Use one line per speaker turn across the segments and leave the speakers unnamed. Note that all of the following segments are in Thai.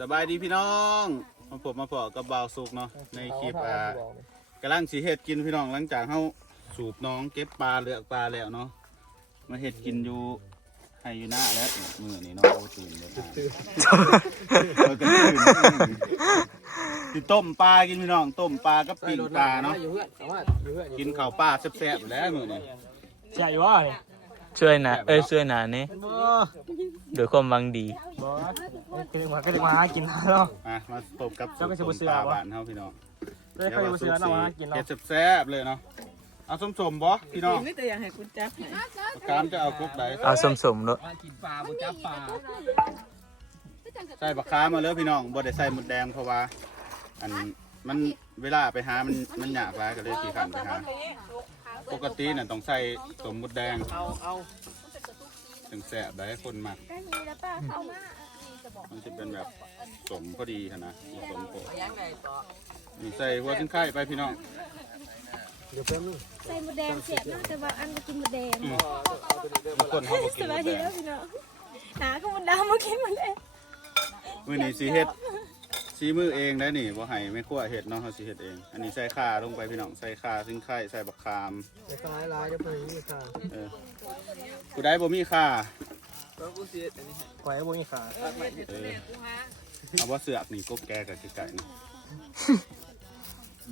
สบายดีพี่น้องมาพบมาพอกับบ่าวสุกเนาะในคลิปอ่ากำลังสีเห็ดกินพี่น้องหลังจากเขาสูบน้องเก็บปลาเลือกปลาแล้วเนาะมาเห็ดกินอยู่ให้อยู่หน้าแล้วมือนี่เนาะโอ้ตื่นเลยนะเออก็ตื่นสิต้มปลากินพี่น้องต้มปลากับปิ้งปลาเนาะ
อยู่เพื่อนเพื่อน
กินข้าวปลาแซ่บๆแล้วมือนี่
ใช่ว่าเนี่ย
ช่วยนะเอ้ยช่วยนะนี่
บ่
โดยความหวังดี
บ่ก็เลยมาก็เลยมาหากินเนาะ
มามาตบกับ
เจ้าก็สิ
ต้
บ่
ม
เชื่
ป
อ
ลา
บ่
บ้านเฮาพี่น้อง
เลยเคยมาซื้อเนาะมาหากิน
เห็
เนาะ
ดแซ่บๆเลยเนาะเอาส้มๆบ่พี่น้อง
ไม่แต่อยากให้คุณจับให้
กามจะเอากุ๊กใด
เอาสมสมๆด้วย
มากินปลาบ่จับปลา
ใส่บักคามาเลยพี่น้องบ่ได้ใส่หมดแดงเพราะว่า อันมันเวลาไปหามันมันยากหลายก็เลยขี้ขันไปหา ปกติน่ะต้องใส่สมหมดแดง
เอาเอา
ถึงแซ่บได้คนมาก
ได้มีแล้วป้าเข้ามา
มันจะเป็นแบบสมพอดีหั้นนะมีสมโปะนี่ใส่หัวชิ้นไข่ไปพี่น้อง
เดี๋ยวเพิ่มนึง
ใส่หมดแดงเสียบเนาะแต่ว่าอันก็กินหมดแดง
บางคนเขาบอก
ส
กินหม
บาย
ดแด
ดี
ง
แล้วพี่น้องหาก็มันดำมากินหมดแดง
มื้อนี้สิเฮ็ด ซีมือเองได้นี่บ่ให้แม่ครัวเฮ็ดเนาะเฮาสิเฮ็ดเอง อันนี้ใส่ข่าลงไปพี่น้องใส่ข่าชิ้นไข่ใส่บักคาม
จะคลายลายจะเพิ่มนี่ค่ะ
เออผู้ใดบ่มีข่า
ก็กูเสียอันนี้ไว้บ่มีขา
เออเอาว่าเสือกนี่ก็แกกับไก่นี่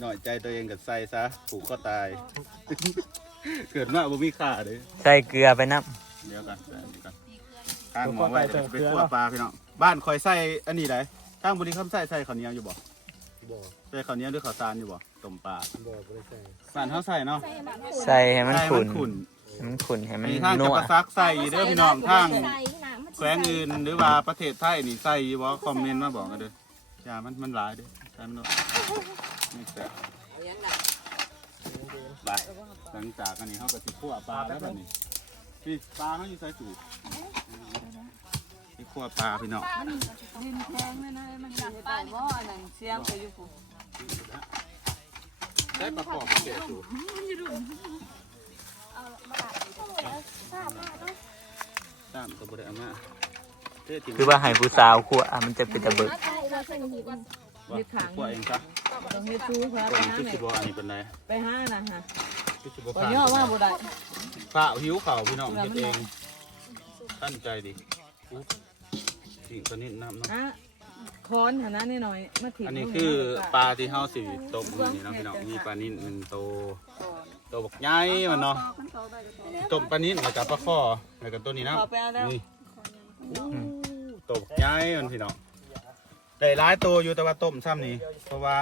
หน่อยใจตัวเองกับใส่ซะผูกก็ตาย เกิดมาบ่มีข่าเลย
ใส่เกลือไปน้
เดี๋ยวกันเดี๋ยวกันข้างหมอไว้เดี๋ยวไปคั่วปลาพี่น้องบ้านคอยใส่อันนี้ได้ ทางบุรีคำใส่ใส่ข้าวเหนียวอยู่บ่
บ่
ใส่ข้าวเหนียวหรือข้าวสารอยู่บ่ต้มปลา
บ่บ่ได้ใส่
บ้านเขาใส่เนาะำ
ใส่ให้มัน
ใส่
ขุ่น
ขุ่น
ให้มันขุ่นให้มัน
มีทาง
นั
จะ
ว
ประซักใส่เด้อพี่น้องทาง
ใส่หนังมัน
แขวงอื่นหรือว่าประเทศไทยนี่ใส่อยู่บ่คอมเมนต์มาบอกกันเด้ออย่ามันมันหลายเด้อใส่มันด้วยไม่แซ่บไปหลังจากอันนี้เขาก็สิคั่วปลาแล้วแบบนี้พี่ปลาเขาอยู่ใส่สูตร ที่คั่วปลาพี่น้อง
ดินแพงเลยนะมันหนักไปว่าอันนั้นเสียงไปอยู่ผู้
ได้ประกอบเสียสูตรตามตัวบริอามาเท่จริง
คือว่าให้ผู้สาวขัวอะมันจะเป็นตะเบิก
ใส่ว่าใส่หิน
ว่าคั่วเองซะ
ต้องเฮ็ดซูครับ
ตัว
ไป
นี้
หา
คือ
ไหน
สิบอันนี้เป็นไร
ไปหานะฮะ
คือสิบ
บ่
ข้าว
ย่อว่าบ่ได้
ข้าวหิวข้าวพี่น้องเฮ็ดเองตั้งใจดิ อุ๊ยสิ่งตัวนี้น้ำเนาะ
ฮะคอนหานะนิดหน่อยมาถิ่
อันนี้คือปลาที่เฮาสิต้มมื้อนี่เนาะพี่น้องมีปลานิ่นหนึ่งโตโตบักใหญ่มันเนาะต้มปลานิ่นแล้วก็ปลาข้อแล้วก็ตัวนี้นะ
ขอไปเอาแล้ว
นี่โตบักใหญ่มันพี่น้องได้หลายตัวอยู่แต่ว่าต้มซ้ำนี่เพราะว่า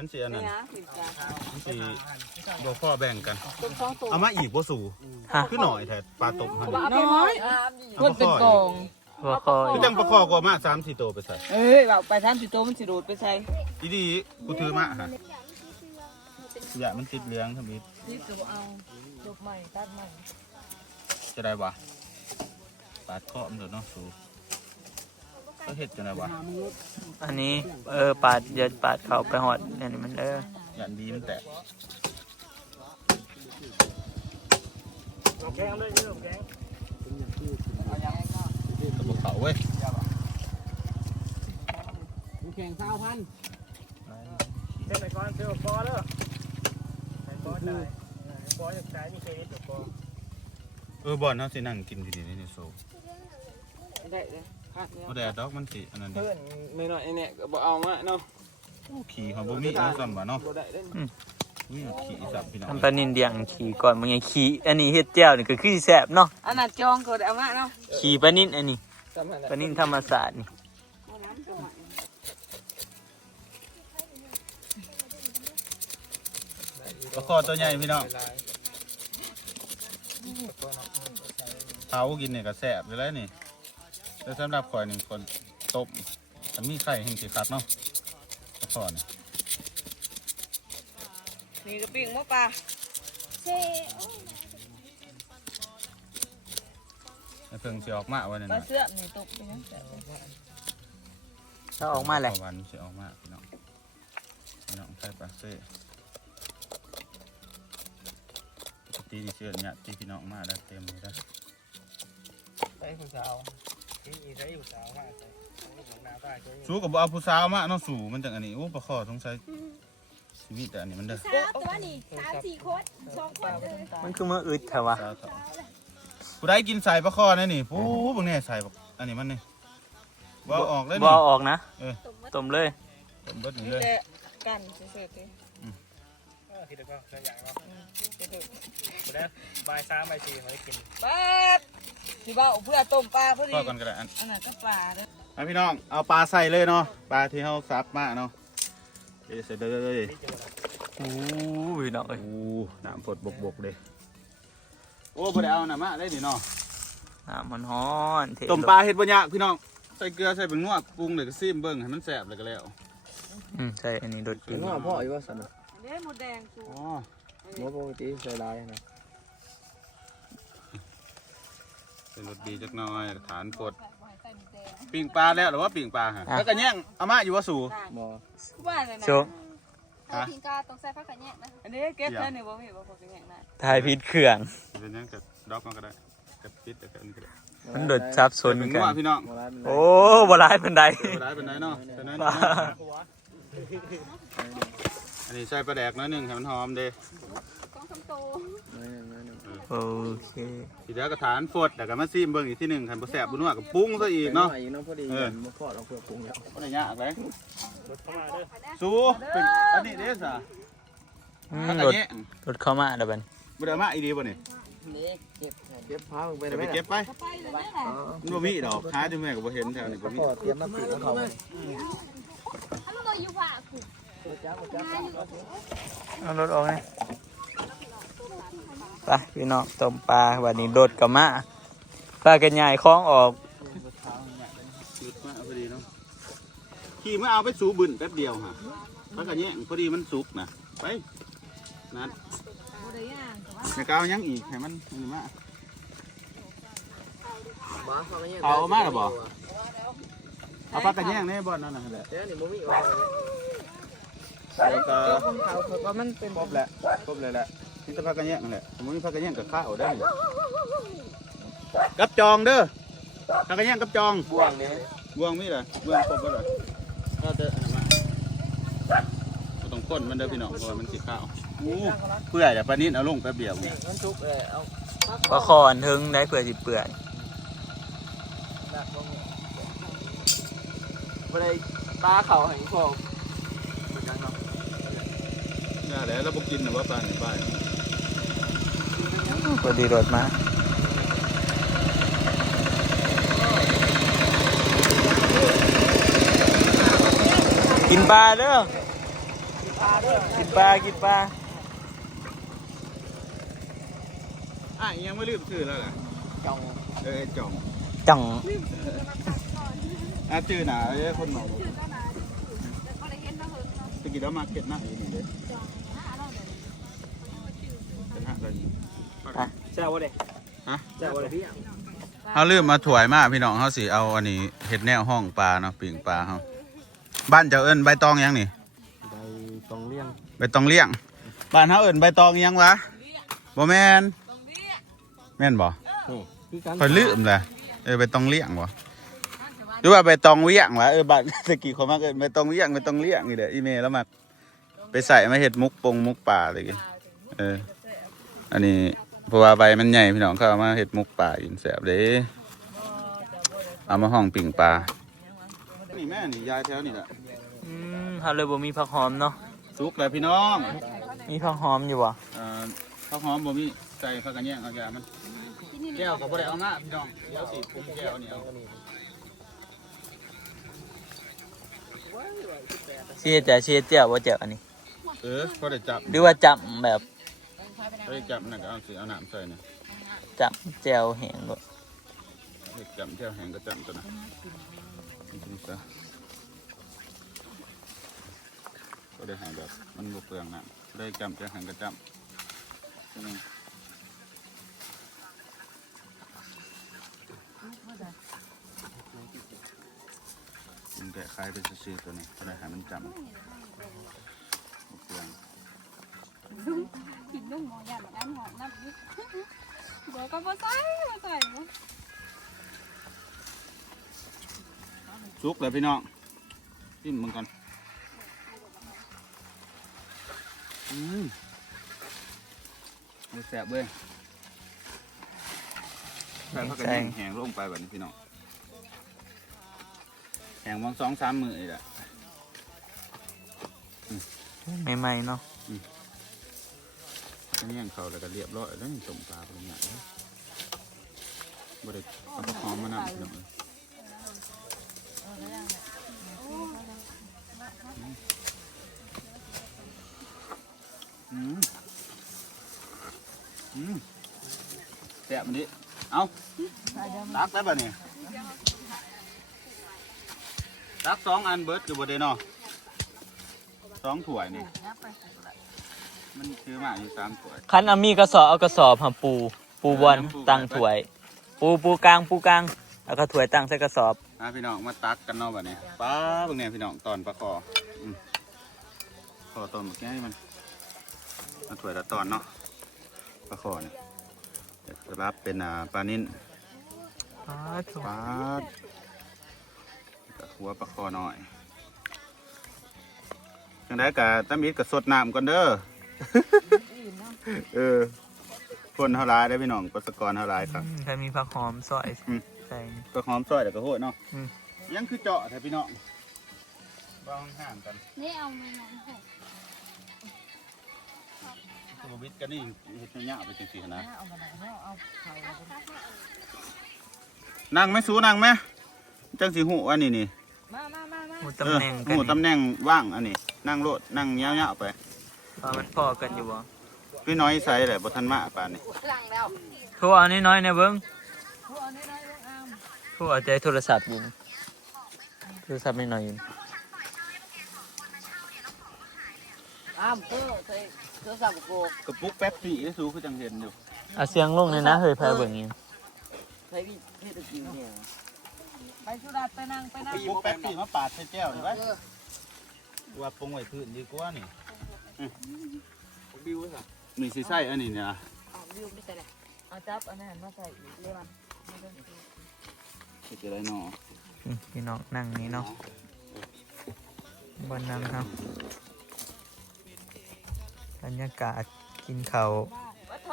มันสิอัน
นี่
นั้น
ฮะสิจ้า
มันสิบ่พอแบ่งกัน
ต้มสองตัว
เอามาอีกบ่สู่
ฮะ
คือหน่อยแท้ปลาต้มหั่นนี่
น้อย
เอา
เพิ่น
ป
เป็น
ลา
ก
ข้อ
อง
ว่าคอย
คือจังปลาข้อกว่ามา3 4ตัวไปใส่
เอ้ยว่าไปทำสิโตมันสิโดดไปใส่
ดีๆกูถือมาฮะอย่ามันติดเหลืองทำอีก
นี่ก็บ่เอาจบใหม่ตัดใหม่
จะได้วะปาดเคาะมันเดี๋ยวเนาะสู ก็เห็ดจะได้วะ
อันนี้เออปาดอย่าปาดเขาไปหอดอันนี้มันเออ
ยันดีมันแตก
แกงเลยนี่แกง
ตะบกเขาเว้ย
แข่งข้าวพันเป็นไปก่อนเสียวปอเด้อไปปอได้ปอจะขายมีเครดิตปอ
เออบอลเขาสินั่งกินดีๆนี่โซ่
ได้เลย ขาดเนี่ย
โอ้แดดดอกมันสิอันนั้น
เพื่อนไม่น้อยเนี่ยก็บ่เอามาเนาะ
ขี่ของบ่มีเอาซ้ำบ่เนาะ
บ่ได้เด้
มีขี่สับพี่น้อง
ทำปลานินเดียงขี่ก่อนมึงยังขี่อันนี้เฮ็ดแจ่วนี่ก็คือแซ่บเนาะ
อันนั้นจองก็ได้เอามาเนาะ
ขี่ปลานินอันนี้
สำคัญ
ปลานินธรรมศาสตร์นี่
ปลาคอตัวใหญ่พี่น้องเผากินเนี่ยก็แซ่บอยู่แล้วนี่ แต่สำหรับข่อยหนึ่งคนต้มมันมีไข่แห่งสิคักเนาะปลาคอนี่
นี่ก็ปิ้งหมูปลา
เซ่โอ้ย
ให้เพิ่งสิออกมาวันนี้
ปลา
นะ
เสื้อนี่ตกไปยัง
ถ้าออกมาแหละ
วันสิออกมาพี่น้องพี่น้องใส่ปลาเซ่ปกตินี่เสื้อเนี่ยที่พี่น้องมาแล้วเต็มเลยนะ
ไปผู้สาว ที่ใช้ผู้สาวมาใส่ป้าตัวนี้
สู้กับเอาผู้สาวมาเนาะสู่มันจังอันนี้โอ้ปลาคอสงสัยชีวิตแต่อันนี้มันเด้อ
สาวตัวนี่สามสี่คนสองคนเลย
มันคือมืออึดแถวะ
สาวเถาผู้ใดกินใส่ปลาคอนั่นนี่ผู้บางแน่ใส่บักอันนี้มันนี่บ่อาออกเลย
บ่
นี่
เอาออกนะ
เออ
ต้มเลย
ผมเบิดนี่เลย
กันซื่อๆติ
เออทีเดียวก็เรื่องอย่างเนาะเดี๋ยวบ่ายสามบ่ายสี่เขาได้กิน
ปาด ที่ว่าเพื่อต้มปลาพอดี
ก็กันก็ได้อัน
อันนั้นก็ปลาเด้อ
เอาพี่น้องเอาปลาใส่เลยเนาะปลาที่เฮาซับมาเนาะเทใส่เลย
ที่เจอ
โอ้ยน้องเอ้ย
โอ้น้ำฝดบกๆเลยโอ้บ่ได้เอาน้ำมาได้นี่เนาะ
น้ำมันฮ้อนเท
ต้มปลาเฮ็ดบ่ยากพี่น้องใส่เกลือใส่เบิ่งนัวปรุงเลยก็ซิมเบิ่งให้มันแซ่บเลยก็แล้ว
อืมใช่อันนี้โดดกิน
ว่าพ่ออยู่ว่าสันน่ะ
เด้หมดแดงสู
อ๋อ
หัวปกติใส่ลายนะ
รสดีจักหน่อย ฐานฝดปิ่งปลาแล้วหรือว่าปิ่งปลาฮะแล้วก็แย่งเอามาอยู่ว่าสู่
บ่
ว่าเลยนะ
โชว์
ฮะ
พิงกาต้องใส่ผ้ากันแยกนะ
อันนี้เก็บได้นี่บ่มีบ่พอเป็นอย่างนั้น
ทายพิษเครื่อง
เป็นยังกับดอกมันก็ได้กับปิดแต่กันก็ได้
มันโดดซับซ้อน
เป็น
กั
งัวนพี่น้อง
โบราณ
โอ้บ่ร้ายเป็นใด
บ่ได้เป็นไรเนาะเป็นน้อยอันนี้ใส่ปลาแดกน้อยหนึงให้มันหอมเด้
กองคำโต
โอเค
ทีเดียวก็ฐานฝดแต่ก็มาซิมเบิ่งอีกที่หนึ่งคันบ่แซ่บบ่นัวก็ปรุงซะอีกเนาะ
อีกเนาะพอดี
เออ
มาพ่อเราเพื่อปรุงแล้ว
บ่ได้ยากเลย
รถเข้ามาเด้อ
สู้เป็นอันนี้เด้ซะ
อืม
ถ้าก็
รถ
แย่ง
รถเข้ามาแล้วบัดน
บ่ได้เอามาอีดีบ่นี่
นี่เก็บเก็บพาไป
จะ
ได้
ไป
ไหม
เก็บไป
ไปเลยแม่
อ๋อ
มันบ่มีดอกหาจังแม่ก็บ่เห็นแถวนี้บ่มี
พ่อเตรียมน้ำจิ้มแล้วเขา
ถ้ามันโดนอยู่ว่ากู
จ้าจ้า
เอารถออกนี่ ไปพี่น้องต้มปลาวันนี้โดดกับมาปลากันใหญ่คล้องออก
หยุดมาพอดีเนาะขี่มาเอาไปสูบึนแป๊บเดียวฮะแล้วก็แย่งพอดีมันสุกนะไปนัด
บ่ได้ย่างแต่ว่า
จะกเอายังอีกให้มันนี่มา
บ้าพ่อไม่ยัง
เอามาหรอบ่เอาปลากระแยงในบ่อนนั่นน่ะแหละ
เดี๋ยวนี่บ่มีว่า
แล้วก็
เขาเขาว่ามันเป็น
ครบแหละครบเลยแหละ ที่จะปลากระแยงนั่นแหละสมมติมีปลากระแยงกับข้าวได้กับจองเด้อปลากระแยงกับจอง
บ่วงนี่
บวงมีเหรอบ่วงครบบ่เหรอเราจะอันนั้นมาบ่ต้องก้นมันเด้อพี่น้องเพราะว่ามันสิข้าวอู้เพื่อจะปลานิดเอาลงแป๊บเดียวเนี่ย
น้ำซุปเออเอา
ปลาคอนถึงได้เปื่อยสิเปื่อย
ดักลงบ่ได้ปลาเขาให้พ่อ
นี่แหละแล้วบ่กินหรือว่าปลาในบ้าน
พอดีรถมากินปลาเด้อกินปลากินปลา
อะยังไม่ลืมชื่อแล้วล่ะ
จอง
เออไอ้จ่อง
จัง
อะชื่อหนาเอ้ยคนหนองตะกี้เรามาเก็ตหน้าอีกนี่เลยเป็นหักเลย
แซ่บบ่เด้
ฮะ
แซ่บบ่เด้พี่
เขาลืมมาถวายมาพี่น้องเขาสิเอาอันนี้เห็ดแนวห้องปลาเนาะปิ่งปลาเขาบ้านเจ้าเอิญใบตองยังนี่
ใบตองเลี้ยง
ใบตองเลี้ยงบ้านเขาเอิญใบตองยังวะบ่แม่นแม่นบ่
นี่คือกัน
คอยลืมเลยเออใบตองเลี้ยงวะหรือว่าใบตองเวียงวะเออบ้านตะกี้เขามาเอิญใบตองเวียงใบตองเลี้ยงนี่แหละอีเมลแล้วมาไปใส่มาเห็ดมุกปงมุกป่าเลยเอออันนี้ เพราะว่าใบมันใหญ่พี่น้องเขาเอามาเห็ดมุกป่าอินแสบเด้เอามาห้องปิ่งปลา นี่แม่นี่ยายแถวนี่แหละ
อืมเขาเลยบ่มีผักหอมเนาะ
สุกแล้วพี่น้อง
มีผักหอมอยู่บ่
เอ่อข้าวหอมบ่มีใส่ข้าวกันแย่งเอาแกมันแก้วก็บ่ได้เอามาพี่น้องเดี๋ยวสิปรุงแก้วนี่เอา
เชียจะเชียเจียวบ่เจียวอันนี้
เออพอได้จับ
หรือว่าจับแบบ
พอได้จับนั่นก็เอาสิเอาน้ำใส่นี่
จับเจียวแห้งบ่
เฮ็ดจับแก้วแห้งก็จับตัวนะนี่ซะก็ได้ใหายแบบมันบ่เปลืองน้ำได้จับแก้วแห้งก็จับใช่ไหมมันแกะคล้ายเป็นซื่อๆตัวนี้ก็ได้ใหายมันจำบ่เปลือง
กินนุ่มหมอยันอัน หอมน้ำยึดบอกก็บ่ใส่บ่ใส่บ่
สุกเลยพี่น้องจิ้มมึงกันอืมเอาแสบเว้ยแสบเขาก็แห้งแห้งลงไปแบบนี้พี่น้องแห้งวางสองสามมือนี่แหละ
ใหม่ๆเนาะ
อันนี้ยังเขาแล้วก็เรียบร้อยแล้วนี่ต้มปลาเป็นอย่างบริเอาปลาหอมมานำพี่น้องเอ้ยอืมอืมแสบมันดิเอาตักได้ป่ะเนี่ยตักสองอันเบิร์ดอยู่บนเดนอสองถ้วยนี่ มันซื้อมาอยู่สามถ้วย
คันเอามีกระสอบเอากระสอบหาปู ปูบอล
เออปู
ตั้งถ้วย ปูปูกลางปูกลางแล้วก็ถ้วยตั้งใส่กระสอบ
อะพี่น้องมาตักกันเนาะบัดนี้ป้าเบางเนี่ยพี่น้องตอนปลาคออืมคอตอนเมื่อกี้นี่มันมาถ้วยละตอนเนาะปลาคอเนี่ยเดี๋ยวจะรับเป็นอ่าปลานิ่นปลากับหัวปลาคอหน่อยจังได้กะตามิดกับสดน้ำก่อนเด้อ เออ คนเท่าไรได้อพี่น้องประสกรเท่าไรครับ
อืมถ้ามีผักหอมซอย
อืม
ใส่
ก็หอมซอยแต่ก็โหดเนาะ
อืม
ยังคือเจาะแถวพี่น้องวางห่างกัน
นี่เอามาหน่อยเถอะ
ตัววิทย์กันนี่เห็ดเงี้ยไปจริงๆนะนั่งไหมสูนั่งไหมจังสีหูอันนี้นี่
หูตำแหน่ง
เอ
กั
อนหูตำแหน่งว่างอันนี้ นั่งโลดนั่งเงี้ยวๆไป
พอมันพอกันอยู่บ่
พี่น้อยใส่แหละบทันมาป่านนี้
โทรเอาน้อยๆเนี่ยเบิ้งโทรเอาใจโทรศัพท์อยู่นี่โทรศัพท์น้อยๆอยู่
อ้ามเพื่อใส่โทรศัพท์กู
กระปุกแป๊บซี่ได้สูคือจังเห็นอยู่
เอาเสียงลงเลยนะเฮ้ยพาเบิ่งนี่
ใช้พี่พี่ตะกี้เนี่ยไปสุดาไปนั่งไป
ก
นั่ง
ระปุกแป๊บซี่มาปาดใส่แก้วนี่ไว้ว่าปรุงไว้พื้นดีกว่านี่
บิวสัก
มีสีไส้อันนี้เนี่ยนะ
วิวไม่ใช่เลยเอาจับอันนั้นมาใส่อีกเลยมัน
เห็ดอะไรเนาะ
นี่พี่น้องนั่งนี่เนาะบนนั่งครับบรรยากาศกินข้าว
วัดโท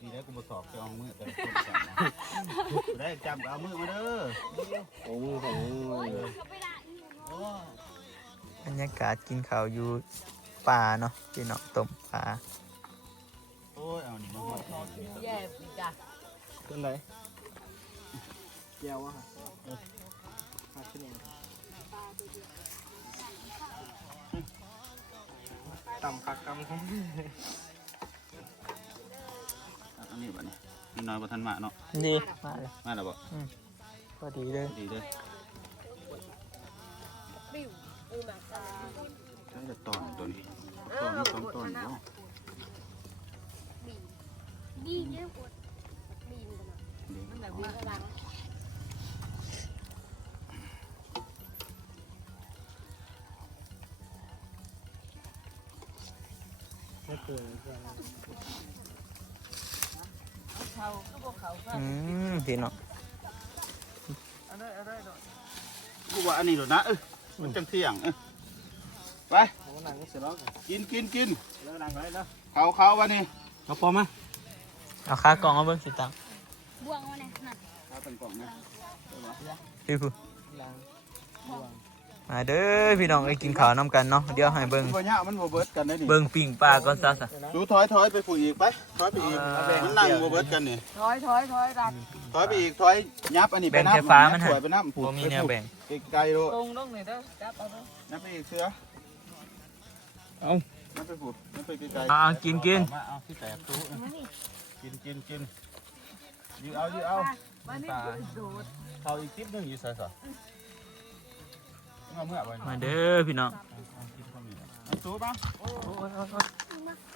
ดีแล้วกูมาสอบจะเอามือแต่ละคนจำนะได้จำก็เอามือมาเด้อ
โอ้โห
บรรยากาศกินข้าวอยู่ป่าเนาะพี่น้องต้มปลา
โอ้ยเอานี่มาหอดหอดนี่
แย่ปีจ้ะ
เป็นไรแก้วอะค่ะมาขึ้นเองต่ำคักกำ
อันนี้บ่เนี่ยนี่น้อยบ่ทันมาเนาะ
ดีมาเลย
มาแล้วบ่
พอดีเลย
ดีเด้อ ใช้แต่ตอนตัวนี้ตอนนี้สองตอนบ่
ดีเยอะกว่าดีมันกันเนาะ
ดี
มันแบบดีกระดัง
ไม่เกิน
เขาก็บอกเขาก็
อืมพี่น้อง
เอาได้เอาได้ดอก
กูว่าอันนี้โดดนะเออ มันจังเที่ยงเออไป
เอาหนังก็เสร็จแล้ว
กินกินกิน
แล้วหนังไว้แล้ว
เขาเขาวะนี่
เอาปอมมา
เอาขากล่องเอาเบิ้งสิตัง
บ่วงมาเนี่ยนั่น
เขาเป็นกล่องนะ
พี่ผู้
หนัง
มาเด้อพี่น้องไอ้ยกินข้าวน้ำกันเนาะเดี๋ยวให้เบิ้ง
บ่เนี่ยมันบ่เบิดกันได้นี่
เบิ้งปิ่งปลาก่อนซะซะ
ดูถอยถอยไปผู้อีกไปถอยไปอีก
เออ
มันนั่งบ่เบิดกันนี่
ถอยถอยถอยดัก
ถอยไปอีกถอยยับอันนี้ไป
แบ่ง
น้ำ
ไฟฟ้ามัน
ถ
ฮะ
อยไปน้ำผู
บ่มีแนวแบ่ง
ไกลๆโลด
ตรงตรงนี่เด้อจับเอาเด้อ
นับไปอีกเสือ
เอา
นับไปผูนับไปไกลๆ
เอาเอากินกิน
มาเอาที่แตกตู้กินกินกินยืเอายืเอา
วันนี้ดูด
เขาอีกคลิปหนึงอยู่ใส่สอเอาเมื่อไว้หน่
มา
อย
เด้อพี่น้อง
เอาคลิปเขามีนะเอาตู้ป่ะ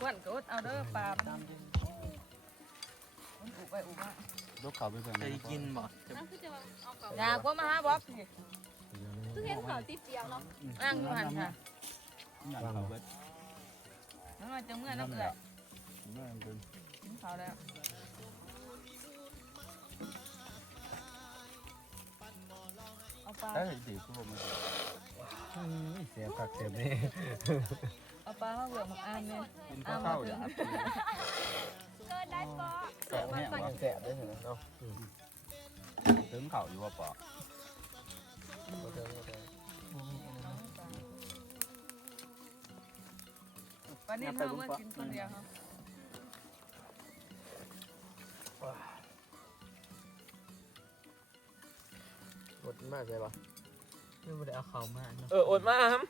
วันก็อดเอาเด้อปลาตามดินอุไปอุมา
ลูกเขาไปเพิ่ม
จะได้กินบ่
นั่นคือจะเอาเก่า
อยากว่ามาหาบ๊อบสิ
คือเห็นเขาติดเปียกเนาะ
นั่งอยู่หันค่ะ
นั่งเขาเบิด
นั่งจะเมื่อน้ำเกลือกินข้าวแล้ว ปลา
ได้ดีคือผมมัน
เสียผักเสียนี่
เอาปลามาเบื่อหมกอ่านเนี่ย
กินข้าวเข้าอย่า
เกิดได้ปอ
แกะแห้ง
มันแสบได้เหรอเนาะ
ถึงเข่าอยู่ว่าปอ
วันนี้เราเมื่อกินคนเดียวครับ
มดมากใช่ปะ
ไม่ได้เอาเขามาเนาะ
เอออดมากครับ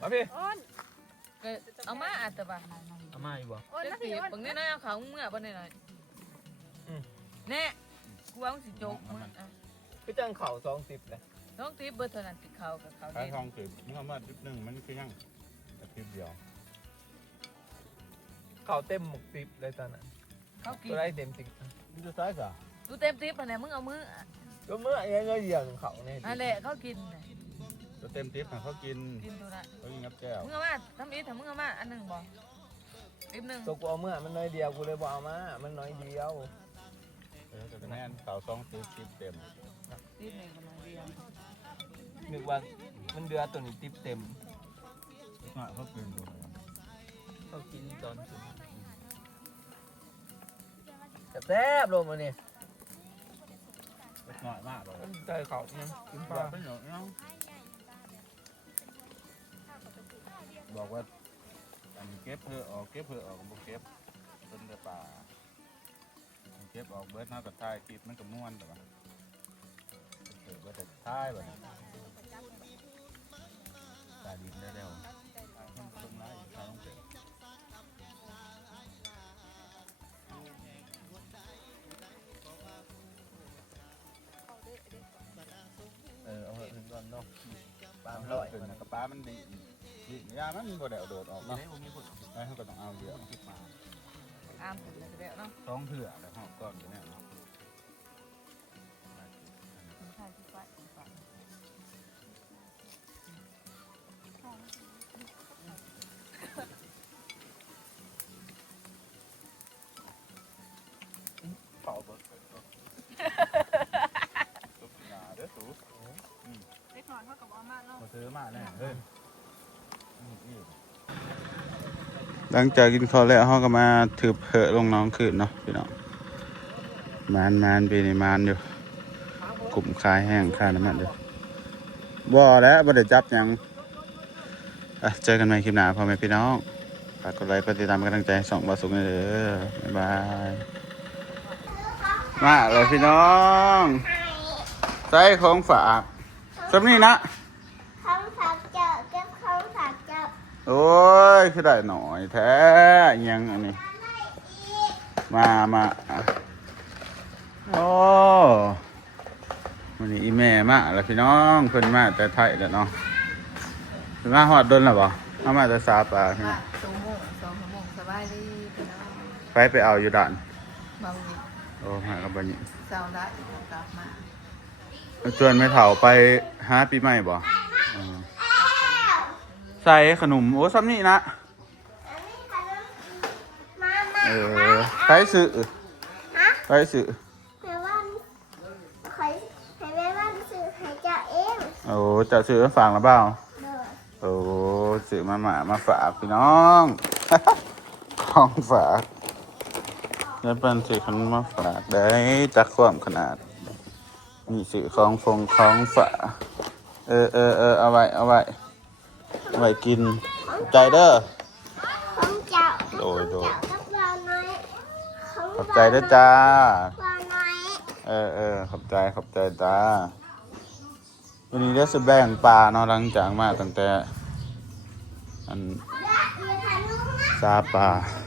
มาพี่
อ้น
ก็เอามาอาจจะบ่า
เอามาอยู่บ่
อ้น
เด็
นะ
กตี
พี่อ้น
บางนี้น้อยเอาเขาเมื่อบ่ได้หน่อยแน่กูว่ามึงสิโจกมึงอะ
พี่จังเข่าสองสิบเลย
น้องตีเบอร์เท่านั้นติดเขากับเขา
ขาย
เด่น
ทองคือมันเอามาทิปหนึ่งมันคือยังแต่ทิปเดียว
เข่าเต็มหมกสิบเลยตอนนั้น
เขากิน
ตัวได้เต็มสิบ
มันจะใช่สะ
ดูเต็มตีปะเนี่ยมึงเอามืออะ
ก็เมื่อไอ้เงยเดียวเข่าเนี่ย
อันแหละเขากินน่ะ
จะเต็มทิปเขากิน
กินตัวนั้น
เขากินกับแก้ว
มึงเอามาทำอีถ้ามึงเอามาอันหนึ่งบ่อีกหนึ่ง
ตัวกูเอาเมื่อมันน้อยเดียวกูเลยบอกเอามา มันน้อยเดียว
เออจะแน่นเข่าสองทิปทิปเต็ม
ตีหนึ่งกับน้อยเดียว
นึกว่ามันเดือตัวนี้ติบเต็ม
น่ะเขากินอยู่
เขากินตอนกิน
แซ่บลงมาเนี่ย
หน่อยมากเลย
ใจเข่าเนี่ยกินป
บ
ลา
อกไปหน่อยเนาะบอกว่าอันนี้เก็บเพื่อออกเก็บเพื่อออกบ่เก็บต้นเดือป่าเก็บออกเบิร์ดเท่ากับท้ายคลิปมันก็ม่วนแต่ว่าเกิดว่าแต่ท้ายแบบตาดินได้แล้ว มันดีดียามันบ่ได้เอาโดดออกเนาะได้เขาก็ต้องเอาเยอะ
อามถึงแล้วแล้วเนาะ
ต้องเถื่อแล้วหอบก้อนอยู่เนี่ยเนาะ
ห
ลังจากกินข้าวแล้วเขาก็มาถือเพอลงน้องคืนเนาะพี่น้องมานมานปีนี้มานอยู่กลุ่มคายแห้งค่าน้ำมันเด้อบ่แล้วบ่ได้จับยังอะเจอกันใหม่คลิปหน้าพ่อแม่พี่น้องฝากกดไลค์กดติดตามเป็นกำลังใจสองบาสุกเลยเด้อบ๊ายบายมาเลยพี่น้องใส่ของฝากสำนีนะ
ข้าวผักเจาะเก็บข้าวผักเจาะ
โอ้ยคือได้หน่อยแท้ยังอันนี้ มามาอะโอ้วันนี้อีแม่มาแล้วพี่น้องเพิ่นมาแต่ไทยแล้วเนาะเพิ่นมาฮอดดนแล้วบ่มามาแต่ซาปลาพี่น้อง
สองโมงสองชั่วโมงสบายดีพี่น้อง
ไปไปเอาอยู่ด่าน
บางวี
โอ้มากับบัดนี้
เสาร์ละกลับมา
ชวนไม่เฒ่าไปหาปีใหม่บ่อืม ใส่ขนม โอ้ซ้ำนี่นะ
มามา
เออไปซื้อไปซื้อ
แม่ว่าคอยให้แม่ว่าซื้อให้เจ้าเอง
โอ้จะซื้อมาฝากหรือเปล่า
เด้อ
โอ้ซื้อมาหมามาฝากพี่น้องของฝากแล้วเป็นซื้อขนมมาฝากได้จักความขนาดนี่ซื้อของฟงของฝากเออเออเออเอาไว้เอาไว้เอา ไว้กินใจเด้อ
ของเจ้า
โดยโดย
กับเราน้อยของ
ขอบใจเด้อจ้า
เราน้อย
เออเออขอบใจขอบใจจ้า วันนี้ได้สแบ่งปลาเนาะหลังจากมาตั้งแต่ อัน
และมีขนมนะ
ซาปลา
เ